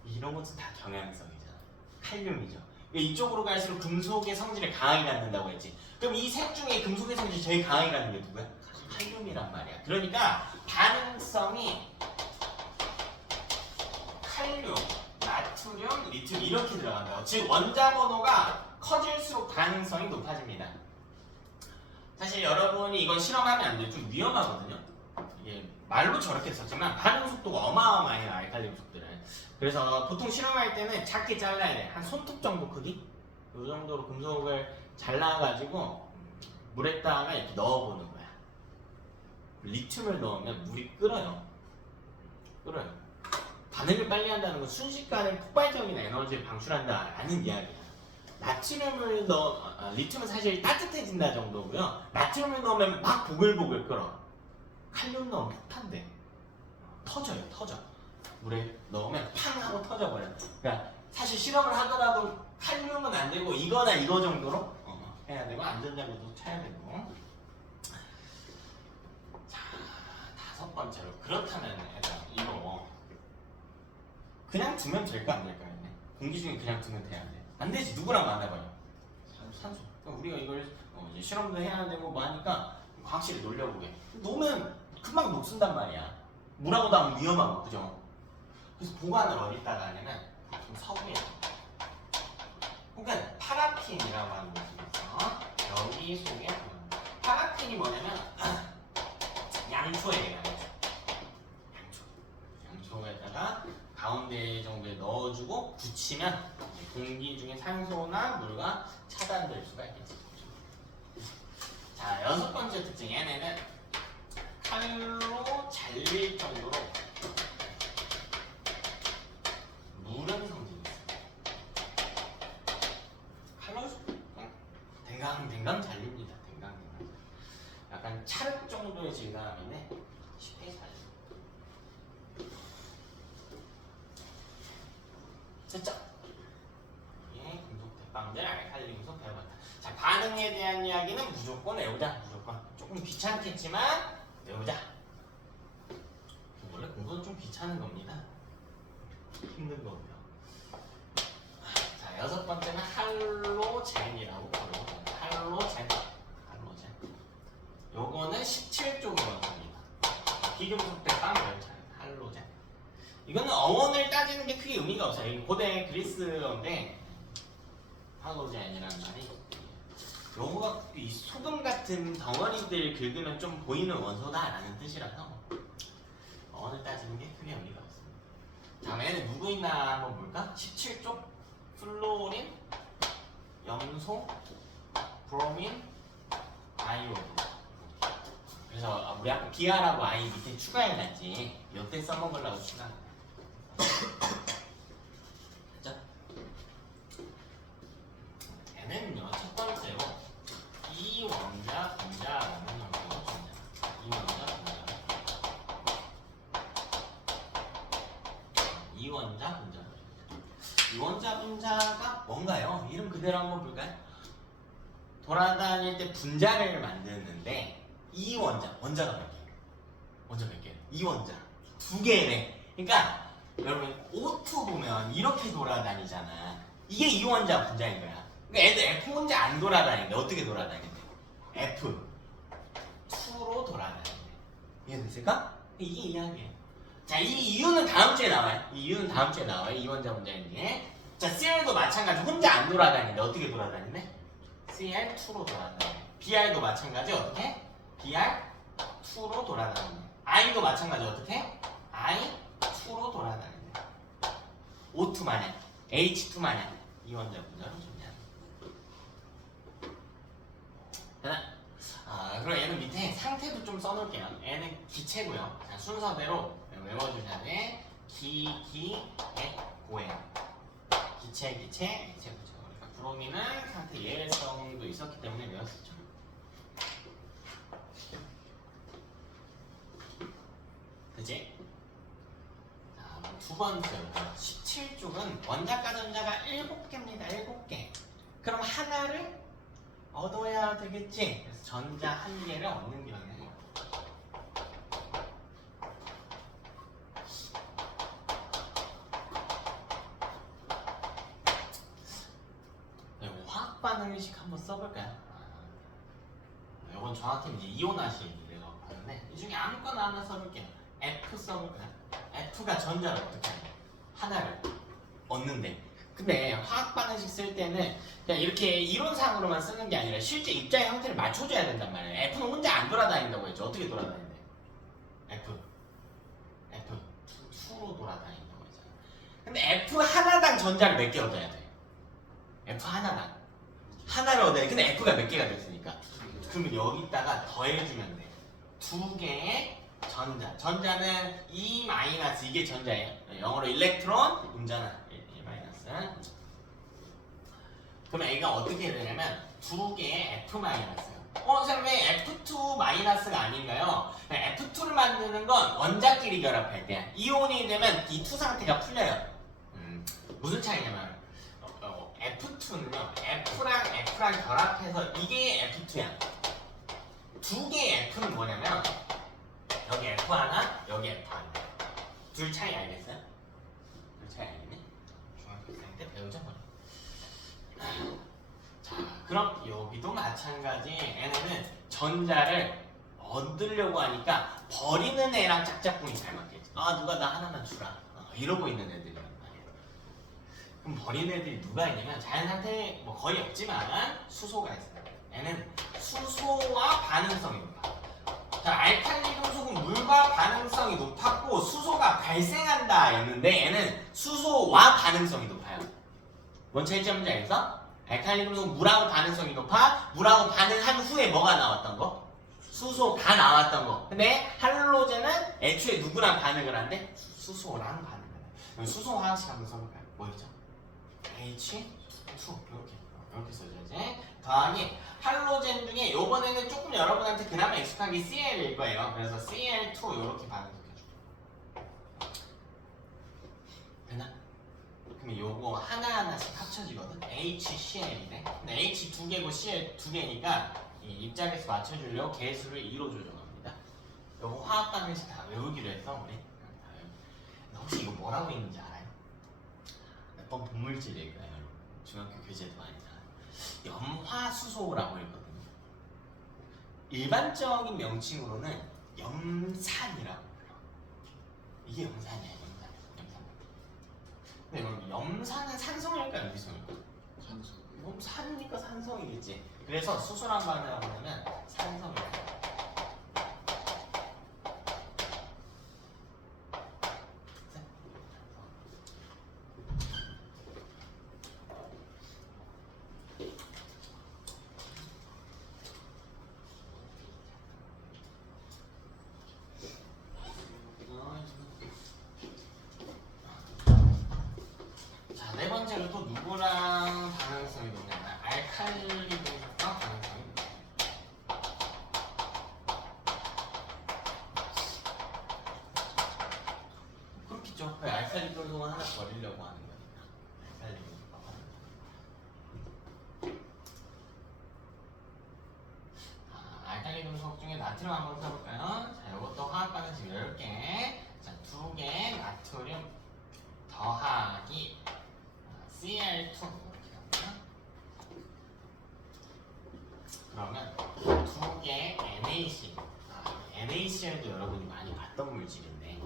이런 것도 다 경향성이잖아. 칼륨이죠. 이쪽으로 갈수록 금속의 성질을 강하게 갖는다고 했지. 그럼 이 셋 중에 금속의 성질이 제일 강하게 갖는 게 누구야? 칼륨이란 말이야. 그러니까 반응성이 칼륨, 나트륨, 리튬 이렇게 들어간다고. 즉 원자 번호가 커질수록 반응성이 높아집니다. 사실 여러분이 이건 실험하면 안 돼요. 좀 위험하거든요. 이게 말로 저렇게 썼지만 반응 속도가 어마어마해요. 알칼리 금속들은. 그래서 보통 실험할 때는 작게 잘라야 돼. 한 손톱 정도 크기? 이 정도로 금속을 잘라가지고 물에다가 이렇게 넣어보는 거야. 리튬을 넣으면 물이 끓어요. 끓어요. 반응을 빨리 한다는 건 순식간에 폭발적인 에너지를 방출한다라는 이야기야. 나트륨을 리튬은 사실 따뜻해진다 정도고요. 나트륨을 넣으면 막 보글보글 끓어. 칼륨 넣으면 폭탄돼. 터져요, 터져. 물에 넣으면 팡 하고 터져버려. 그러니까 사실 실험을 하더라도 칼륨은 안 되고 이거나 이거 정도로 해야 되고 안전장구도 쳐야 되고. 자, 다섯 번째로 그렇다면 얘들아 이거 그냥 두면 될까 안 될까? 공기 중에 그냥 두면 돼야 돼. 안 되지. 누구랑 만나봐요? 산소. 그러니까 우리가 이걸 이제 실험도 해야 되고 뭐 하니까 과학실에 놀려보게. 놓으면 금방 녹슨단 말이야. 물하고도 하면 위험하고, 그죠? 그래서 보관을 어디다가 하냐면 좀 서부에. 그러니까 파라핀이라고 하는 것이 있어. 여기 속에 파라핀이 뭐냐면 양초에 양초에다가 가운데 정도에 넣어주고 굳히면 공기 중에 산소나 물과 차단될 수가 있겠지. 자, 여섯 번째 특징. 얘네는 칼로 잘릴 정도로 무른 성질이 있어요. 칼로 댕강댕강 잘립니다. 댕강댕강. 약간 찰흙 정도의 질감인데 쉽게 잘립니다. 됐죠? 예, 금속 대빵들 알칼리 금속 배워봤다. 자, 반응에 대한 이야기는 무조건 외우자. 무조건. 조금 귀찮겠지만 외우자. 원래 공부는 좀 귀찮은 겁니다. 힘든 거고요. 자, 여섯 번째는 할로젠이라고 부르고 할로젠. 요거는 17쪽으로 나옵니다. 비금속 대빵 열차. 할로젠. 이거는 어원을 따지는 게 크게 의미가 없어요. 이 고대 그리스어인데 할로젠이라는 말이 요거가 이 소금 같은 덩어리들 긁으면 좀 보이는 원소다라는 뜻이라서 어원을 따지는 게 크게 의미가 없습니다. 다음에는 누구 있나 한번 볼까? 17쪽 플로린, 염소, 브로민, 아이오딘. 그래서 우리 아까 비아라고 아이 밑에 추가해놨지. 요때 써먹으려고 추가. 됐죠? 얘는요 첫 번째로 이원자 분자라는 형태로 존재합니다. 이원자 분자. 이원자 분자. 이원자 분자가 뭔가요? 이름 그대로 한번 볼까요? 돌아다닐 때 분자를 만드는데 이원자, 원자가 몇 개? 원자 몇 개? 이원자 두 개네. 그러니까 여러분 O2 보면 이렇게 돌아다니잖아. 이게 이원자 분자인 거야. 그러니까 애들 F 혼자 안 돌아다니는데 어떻게 돌아다니는데? F2로 돌아다니는데. 이해됐을까? 이게 이야기예요. 자, 이 이유는 다음 주에 나와요. 이 이유는 다음 주에 나와요. 이원자 분자인 게. 자, CL도 마찬가지. 혼자 안 돌아다니는데 어떻게 돌아다니네? CL2로 돌아다니네. BR도 마찬가지. 어떻게? BR2로 돌아다니네. I도 마찬가지. 어떻게? I2로 돌아다니네. O2 마냥, H2 마냥 이원자 분자로 존재한다. 하나. 그럼 얘는 밑에 상태도 좀 써놓을게요. 얘는 기체고요. 자, 순서대로 외워주셔야 돼. 고예요. 기체, 기체, 그쵸. 그러니까 브로미는 상태 예외성도 있었기 때문에 외웠었죠. 그치? 자, 두 번째 17쪽은 원자과 전자가 7개입니다. 7개. 그럼 하나를 얻어야 되겠지? 그래서 전자 한 개를 얻는 경우예요. 화학 반응식 한번 써볼까요? 이건 정확히 이제 이온화식이래요. 하는데 이 중에 아무거나 하나 써볼게요. F 써볼까요? F가 전자를 어떻게 하냐? 하나를 얻는데. 근데 화학 반응식 쓸 때는 그냥 이렇게 이론상으로만 쓰는 게 아니라 실제 입자의 형태를 맞춰줘야 된단 말이에요. F는 혼자 안 돌아다닌다고 했죠. 어떻게 돌아다닌대? F2로 돌아다닌다고 했잖아. 근데 F 하나당 전자를 몇 개 얻어야 돼? F 하나당 하나를 얻어야 돼. 근데 F가 몇 개가 됐으니까 그러면 여기다가 더해주면 돼. 두 개의 전자. 전자는 E 마이너스 이게 전자예요. 영어로 일렉트론, 음자는 E 마이너스. 그러면 A가 어떻게 되냐면 두 개의 F 마이너스예요. 선생님 왜 F2 마이너스가 아닌가요? F2를 만드는 건 원자끼리 결합할 때야. 이온이 되면 이 투 상태가 풀려요. 무슨 차이냐면 F2는요 F랑 F랑 결합해서 이게 F2야. 두 개의 F는 뭐냐면 여기 F 하나, 여기 F 하나. 둘 차이 알겠어요? 둘 차이 알겠네? 중학교 때 배우자 뭐. 자, 그럼 여기도 마찬가지. 얘네는 전자를 얻으려고 하니까 버리는 애랑 짝짝꿍이 잘 맞겠지. 누가 나 하나만 주라. 이러고 있는 애들이란 말이에요. 그럼 버리는 애들이 누가 있냐면 자연 상태에 뭐 거의 없지만 수소가 있어요. 얘는 수소와 반응성이 높아. 자, 알칼리 금속은 물과 반응성이 높았고 수소가 발생한다 했는데 얘는 수소와 반응성이 높아요. 뭔 차이점인지 알겠어? 알칼리 금속은 물하고 반응성이 높아. 물하고 반응한 후에 뭐가 나왔던 거? 수소가 나왔던 거. 근데 할로젠은 애초에 누구랑 반응을 한대? 수소랑 반응을 해. 수소 화학식 한번 써볼까요? 뭐였죠? H2 이렇게 써줘야지. 더하기 할로젠 중에 요번에는 조금 여러분한테 그나마 익숙하게 Cl일 거예요. 그래서 Cl2 이렇게 반응시켜줄게요. 되나? 그럼 요거 하나하나씩 합쳐지거든? HCl이네. 근데 H 두 개고 Cl 두 개니까 이 입장에서 맞춰주려고 개수를 2로 조정합니다. 요거 화학 반응식 다 외우기로 했어 우리. 혹시 이거 뭐라고 있는지 알아요? 몇 번 분물질 얘기해요. 중학교 교재도 많이 나와요. 염화수소라고 했거든요. 일반적인 명칭으로는 염산이라고 불러. 이게 염산이야, 염산. 근데 여러분, 염산은 산성일까 유기성일까? 산소. 산이니까 산성이겠지. 그래서 수소랑 반응하고 나면 산성이야. 자, 네 번째로 또 누구랑 반응성이 높냐면 알칼리 금속과 반응성이 높아요. 그렇겠죠. 알칼리 금속은 하나 버리려고 하는 거니까. 알칼리 금속과 반응성. 알칼리 금속 중에 나트륨 한번 써볼까요? 자, 이것도 화학 반응식 10개. 자, 2개 나트륨 더하기 Cl2 이렇게 합니다. 그러면 2개 NaC. NaCl도 여러분이 많이 봤던 물질인데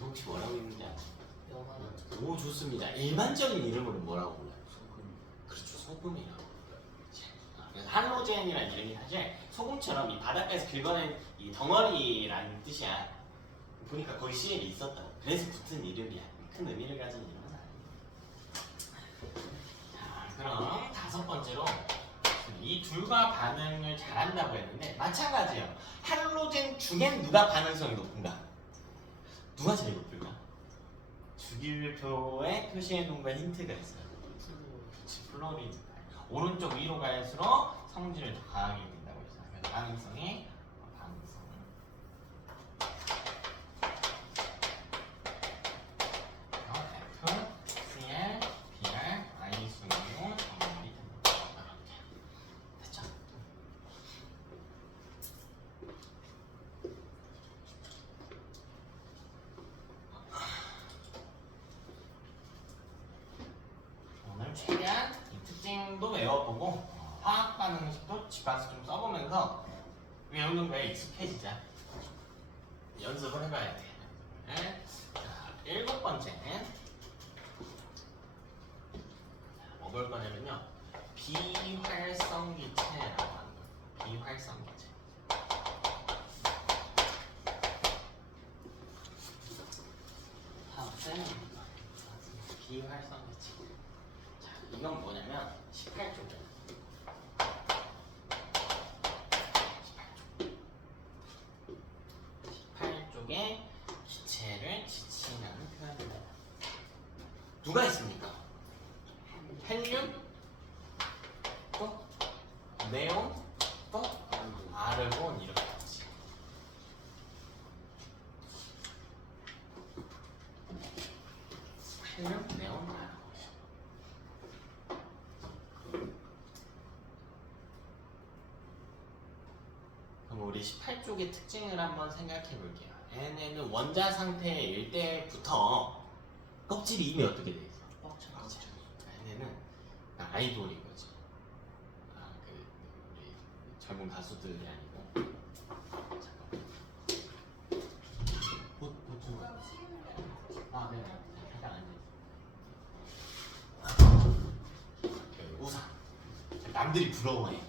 혹시 뭐라고 있는지 아세요? 너가 맞죠. 오 좋습니다. 일반적인 이름으로는 뭐라고 불러요? 소금. 그렇죠, 소금이라고 불러요. 그래서 할로젠이라는 이름이 사실 소금처럼 이 바닷가에서 긁어낸 이 덩어리라는 뜻이야. 보니까 거기 CL이 있었다. 그래서 붙은 이름이야. 큰 의미를 가진 이름은 아니에요. 자, 그럼 다섯 번째로 이 둘과 반응을 잘한다고 했는데 마찬가지예요. 할로젠 중엔 누가 반응성이 높은가? 누가 제일 높을까? 주기율표에 표시해 놓은 거에 힌트가 있어요. 그렇지, 플로리드. 오른쪽 위로 갈수록 성질을 더 강하게 된다고 했어요. 그래서 반응성이 반응성. F, Cl, Br, I 순으로 정렬이 됩니다. 이렇게. 됐죠? 오늘 최대한 이 특징도 외워보고 화학 반응식도 집 가서 좀 써보면서 외우는 거에 익숙해지자. 연습을 해봐야 돼. 네. 자, 일곱 번째는 뭐 볼 거냐면요. 비활성기체라고 하는 거예요. 비활성기체. 비활성기체. 자, 이건 뭐냐면 18쪽이에요. 18쪽에 기체를 지칭하는 표현입니다. 누가 있습니까? 헬륨, 또 네온, 또 아르곤 이렇게 있지. 헬륨, 네온, 아르곤. 그럼 우리 18쪽의 특징을 한번 생각해 볼게요. 얘네는 원자 상태일 때부터 껍질이 이미 어떻게 돼 있어? 뻑쳐. 얘네는 아이돌인 거지. 그 우리 젊은 가수들이 아니고. 잠깐만. 네. 잠깐 앉아. 우상. 남들이 부러워해.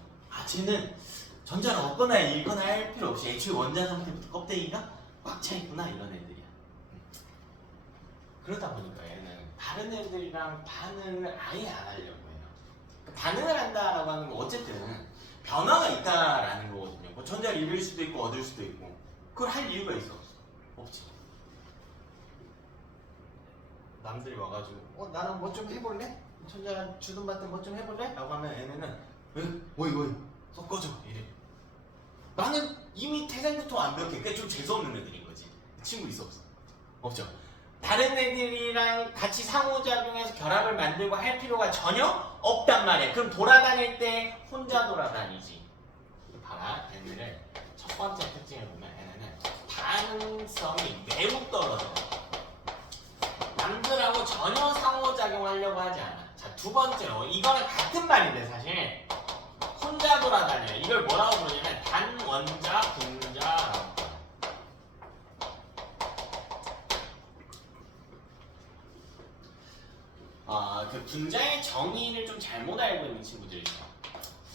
쟤는 전자를 얻거나 잃거나 할 필요 없이 애초에 원자 상태부터 껍데기가 꽉 차 있구나 이런 애들이야. 그러다 보니까 얘는 다른 애들이랑 반응을 아예 안 하려고 해요. 반응을 한다라고 하는 건 어쨌든 변화가 있다라는 거거든요. 뭐 전자를 잃을 수도 있고 얻을 수도 있고 그걸 할 이유가 있어? 없지. 남들이 와가지고 나랑 뭐 좀 해볼래? 전자 주든 받든 뭐 좀 해볼래? 라고 하면 얘네는 왜 섞어줘 이래. 나는 이미 태생부터 완벽해. 그러니까 좀 재수없는 애들인 거지. 친구 있어 없어? 없죠. 다른 애들이랑 같이 상호작용해서 결합을 만들고 할 필요가 전혀 없단 말이야. 그럼 돌아다닐 때 혼자 돌아다니지. 봐라, 얘네를 첫 번째 특징을 보면 얘네는 반응성이 매우 떨어져. 남들하고 전혀 상호작용하려고 하지 않아. 자, 두 번째로 이거는 같은 말인데 사실 혼자 돌아다녀요. 이걸 뭐라고 부르냐면 단원자 분자라고. 그 분자의 정의를 좀 잘못 알고 있는 친구들이 있어.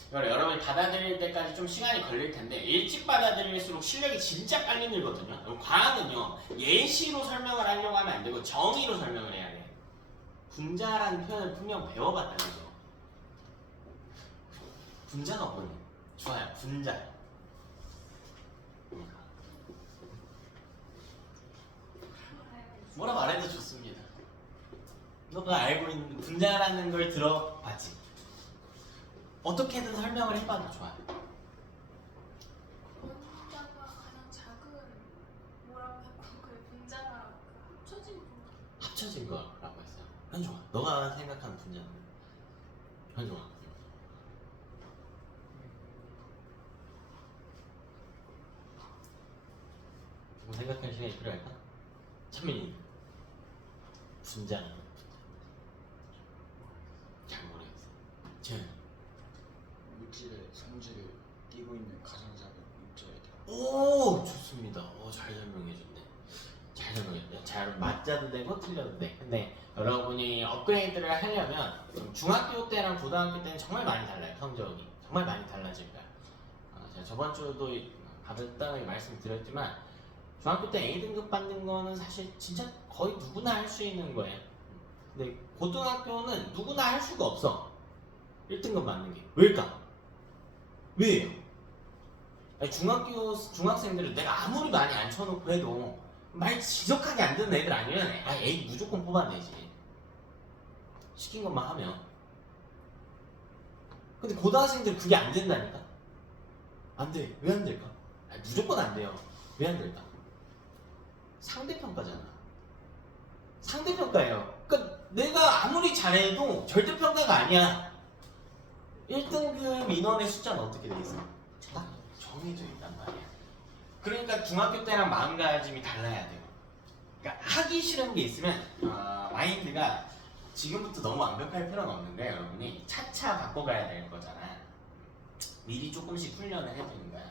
이걸 여러분이 받아들일 때까지 좀 시간이 걸릴 텐데 일찍 받아들일수록 실력이 진짜 빨리 늘거든요. 과학은요 예시로 설명을 하려고 하면 안 되고 정의로 설명을 해야 돼. 분자라는 표현을 분명 배워봤다는 거죠. 분자가 뭐냐? 좋아요, 분자. 뭐라 말해도 좋습니다. 너가 알고 있는 분자라는 걸 들어봤지? 어떻게든 설명을 해봐도 좋아요. 분자가 가장 작은 뭐라고 했고 그 분자가 합쳐진 거. 합쳐진 거라고 했어요. 현종아, 너가 생각하는 분자는? 현종아. 뭐 생각할 시간이 필요할까? 찬민이 분자는? 잘 모르겠어. 쟤는? 물질의 성질을 띠고 있는 가장 작은 입자에 대한. 오, 좋습니다. 잘 설명해줬네. 잘 잘 맞아도 되고 틀려도 돼. 근데 여러분이 업그레이드를 하려면 중학교 때랑 고등학교 때는 정말 많이 달라요. 성적이 정말 많이 달라질 거야. 제가 저번 주도 간단하게 말씀드렸지만 중학교 때 A등급 받는 거는 사실 진짜 거의 누구나 할 수 있는 거예요. 근데 고등학교는 누구나 할 수가 없어. 1등급 받는 게 왜일까? 왜요? 아니, 중학생들은 내가 아무리 많이 앉혀놓고 해도 말 지적하게 안 듣는 애들 아니면 A 무조건 뽑아내지. 시킨 것만 하면. 근데 고등학생들 그게 안 된다니까? 안 돼. 왜 안 될까? 무조건 안 돼요. 왜 안 될까? 상대평가잖아. 상대평가예요. 그러니까 내가 아무리 잘해도 절대평가가 아니야. 1등급 인원의 숫자는 어떻게 돼 있어? 딱 정해져 있단 말이야. 그러니까 중학교 때랑 마음가짐이 달라야 돼요. 그러니까 하기 싫은 게 있으면 마인드가 지금부터 너무 완벽할 필요는 없는데 여러분이 차차 바꿔가야 될 거잖아. 미리 조금씩 훈련을 해두는 거야.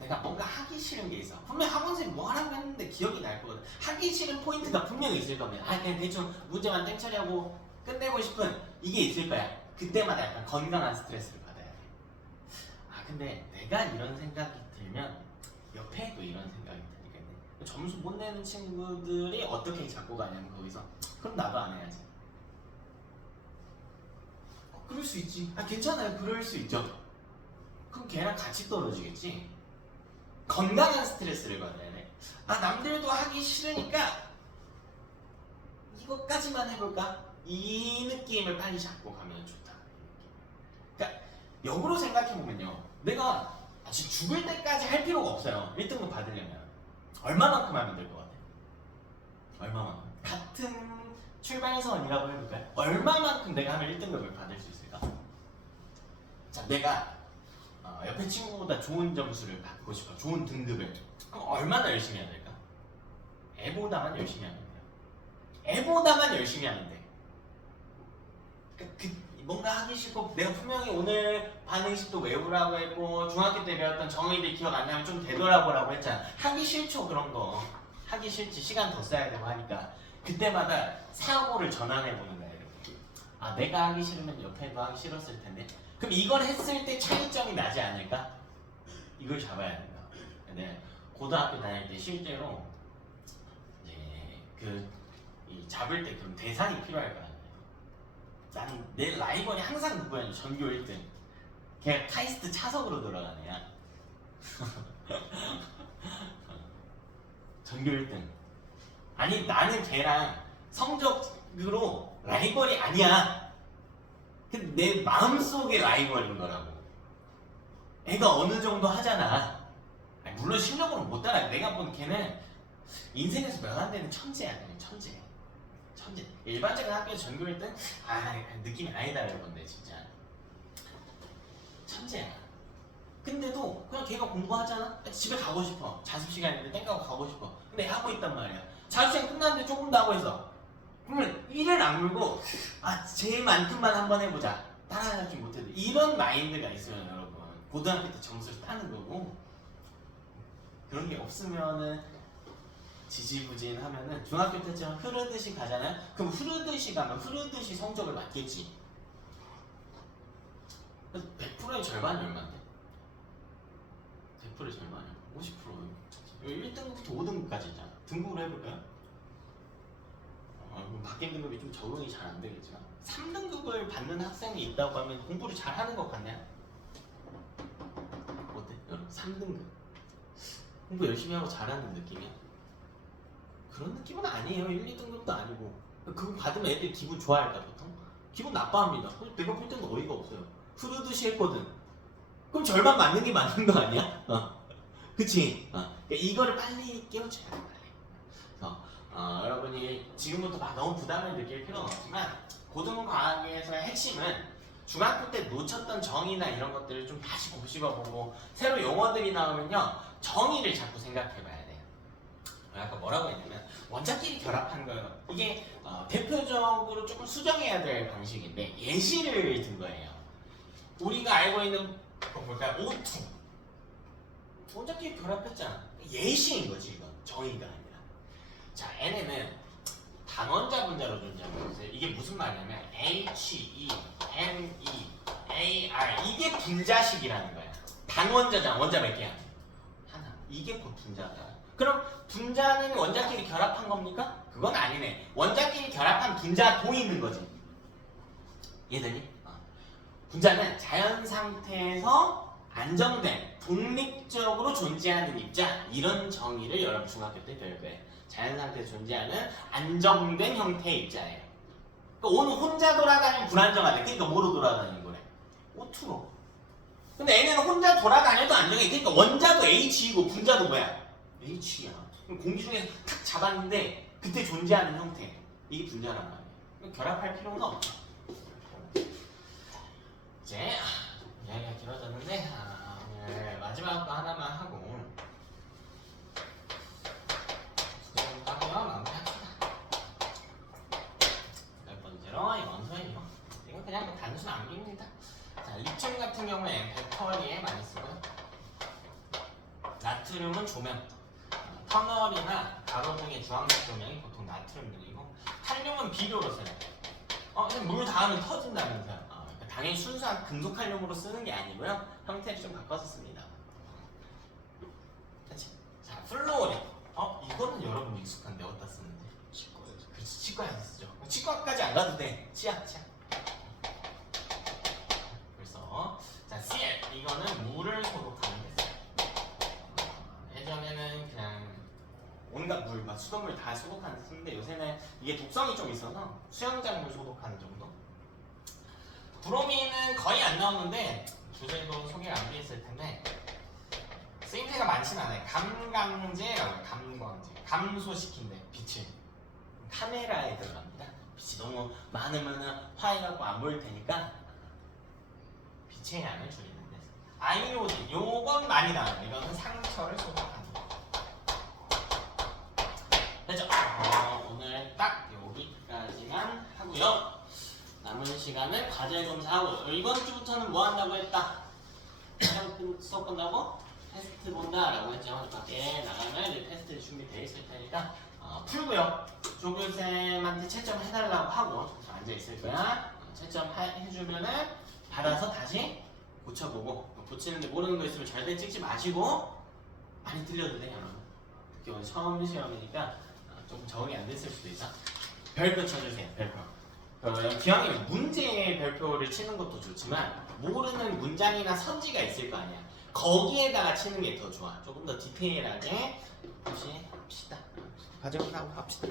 내가 뭔가 하기 싫은 게 있어. 분명 학원생이 뭐 하라고 했는데 기억이 날 거거든. 하기 싫은 포인트가 분명히 있을 겁니다. 그냥 대충 문제만 땡처리하고 끝내고 싶은 이게 있을 거야. 그때마다 약간 건강한 스트레스를 받아야 돼. 근데 내가 이런 생각이 들면 옆에도 이런 생각이 들거든. 점수 못 내는 친구들이 어떻게 잡고 가냐면 거기서 그럼 나도 안 해야지. 그럴 수 있지. 괜찮아요. 그럴 수 있죠. 그럼 걔랑 같이 떨어지겠지. 건강한 스트레스를 받아야 돼. 남들도 하기 싫으니까 이것까지만 해볼까? 이 느낌을 빨리 잡고 가면 좋다. 그러니까 역으로 생각해보면요. 내가 지금 죽을 때까지 할 필요가 없어요. 1등급 받으려면. 얼마만큼 하면 될 것 같아요? 얼마만큼? 같은 출발선이라고 해볼까요? 얼마만큼 내가 하면 1등급을 받을 수 있을까? 자, 내가 옆에 친구보다 좋은 점수를 받고 싶어. 좋은 등급을. 그럼 얼마나 열심히 해야 될까? 애보다만 열심히 하면 돼요. 애보다만 열심히 하면 돼. 그러니까 뭔가 하기 싫고 내가 분명히 오늘 반응식도 외우라고 했고 중학교 때 배웠던 정의들 기억 안 나면 좀 되돌아보라고 했잖아. 하기 싫죠 그런 거. 하기 싫지. 시간 더 써야 되고 하니까 그때마다 사고를 전환해보는 거야. 이렇게. 내가 하기 싫으면 옆에도 하기 싫었을 텐데 그럼 이걸 했을 때 차이점이 나지 않을까? 이걸 잡아야 된다. 근데 고등학교 다닐 때 실제로 이제 이 잡을 때 그런 대상이 필요할 거 아니에요. 나는 내 라이벌이 항상 누구야? 전교 1등. 걔가 카이스트 차석으로 돌아가는 애야. 전교 1등. 아니 나는 걔랑 성적으로 라이벌이 아니야. 근데 내 마음속의 라이벌인 거라고. 애가 어느 정도 하잖아. 물론 실력으로 못 따라. 내가 본 걔는 인생에서 몇 안 되는 천재야. 그냥 천재. 일반적인 학교 전교 1등? 느낌이 아니다 이건데 진짜. 천재야. 근데도 그냥 걔가 공부하잖아? 집에 가고 싶어. 자습 시간인데 땡가고 가고 싶어. 근데 하고 있단 말이야. 자습 시간 끝났는데 조금 더 하고 있어. 그러면 이를 악물고 쟤만큼만 한번 해보자. 따라하지 못해도 이런 마인드가 있으면 여러분 고등학교 때 점수를 따는 거고 그런 게 없으면은 지지부진하면은 중학교 때처럼 흐르듯이 가잖아요. 그럼 흐르듯이 가면 흐르듯이 성적을 맞겠지. 그래서 100%의 절반이 얼마인데? 100%의 절반이야. 50%. 1등급부터 5등급까지 있잖아. 등급으로 해볼까요? 바뀐 등급이 좀 적응이 잘 안 되겠지만 3등급을 받는 학생이 있다고 하면 공부를 잘하는 것 같나요? 어때? 여러분 3등급 공부 열심히 하고 잘하는 느낌이야? 그런 느낌은 아니에요. 1, 2등급도 아니고 그거 받으면 애들이 기분 좋아할까 보통? 기분 나빠합니다. 내가 볼 때는 어이가 없어요. 흐르듯이 했거든. 그럼 절반 맞는 게 맞는 거 아니야? 그치? 그러니까 이거를 빨리 깨우쳐야 돼. 빨리. 여러분이 지금부터 너무 부담을 느낄 필요는 없지만 고등과학에서의 핵심은 중학교 때 놓쳤던 정의나 이런 것들을 좀 다시 곱씹어보고 새로 용어들이 나오면요 정의를 자꾸 생각해봐야 돼요. 아까 뭐라고 했냐면 원자끼리 결합한 거예요. 이게 대표적으로 조금 수정해야 될 방식인데 예시를 든 거예요. 우리가 알고 있는 뭘까요? O2 원자끼리 결합했잖아. 예시인 거지 이건 정의가 아니라. 자, n에는 단원자 분자로 존재하고 있어요. 이게 무슨 말이냐면 H, E, N, E, A, R 이게 분자식이라는 거야. 단원자잖아. 원자 몇 개야? 하나. 이게 곧 분자다. 그럼 분자는 원자끼리 결합한 겁니까? 그건 아니네. 원자끼리 결합한 분자도 있는 거지. 이해되니? 분자는 자연 상태에서 안정된 독립적으로 존재하는 입자 이런 정의를 여러분 중학교 때 배울 거예요. 자연 상태에서 존재하는 안정된 형태의 입자예요. 그러니까 오늘 혼자 돌아다니면 불안정하대. 그러니까 뭐로 돌아다니는 거래? O2로. 근데 얘네는 혼자 돌아다녀도 안정해. 그러니까 원자도 H이고 분자도 뭐야? H야. 그럼 공기 중에서 탁 잡았는데 그때 존재하는 형태. 이게 분자란 말이에요. 결합할 필요는 없어. 이제 이야기가 길어졌는데 오늘 마지막 거 하나만 하고 수정하고요 마무리합시다. 몇 번째로 이 원소의 이온. 이건 그냥 뭐 단순 암기입니다. 자, 리튬 같은 경우에 배터리에 많이 쓰고요. 나트륨은 조명, 터널이나 가로 등의 주황색 조명이 보통 나트륨들이고, 칼륨은 비료로 써요. 그냥 물 닿으면 터진다면서요. 당연히 순수한 금속 칼륨으로 쓰는 게 아니고요. 형태를 좀 바꿔서 씁니다. 그치? 자, 플로어린. 이거는 여러분 익숙한데 어디다 쓰는지? 치과에서. 그렇지, 치과에서 쓰죠. 치과까지 안 가도 돼. 치약. 그래서 자, Cl. 이거는 물을 소독하는 데 써요. 예전에는 그냥 온갖 물, 막 수돗물 다 소독하는 데 쓰는데 요새는 이게 독성이 좀 있어서 수영장물 소독하는 정도? 브로민은 거의 안 나오는데 주제도 소개를 안 드렸을 텐데 쓰임새가 많진 않아요. 감광제라고 해요. 감광제. 감소시킨대 빛을. 카메라에 들어갑니다. 빛이 너무 많으면 화해갖고 안 보일 테니까 빛의 양을 줄이는 데서. 아이오딘. 요건 많이 나와요. 이거는 상처를 소독하는 거. 됐죠? 오늘 딱 여기까지만 하고요. 남은 시간은 과제 검사하고 이번 주부터는 뭐 한다고 했다? 수업 본다고? 테스트 본다라고 했죠. 밖에 나가면 이제 테스트 준비되어 있을 테니까 풀고요. 조교쌤한테 채점 해달라고 하고 앉아 있을 거야. 채점 해주면은 받아서 다시 고쳐보고, 고치는데 모르는 거 있으면 절대 찍지 마시고 많이 틀려도 돼요. 특히 오늘 처음 시험이니까 조금 적응이 안 됐을 수도 있어. 별표 쳐주세요. 별표. 기왕이면 문제 별표를 치는 것도 좋지만 모르는 문장이나 선지가 있을 거 아니야. 거기에다가 치는 게 더 좋아. 조금 더 디테일하게 다시 합시다. 과정을 하고 합시다.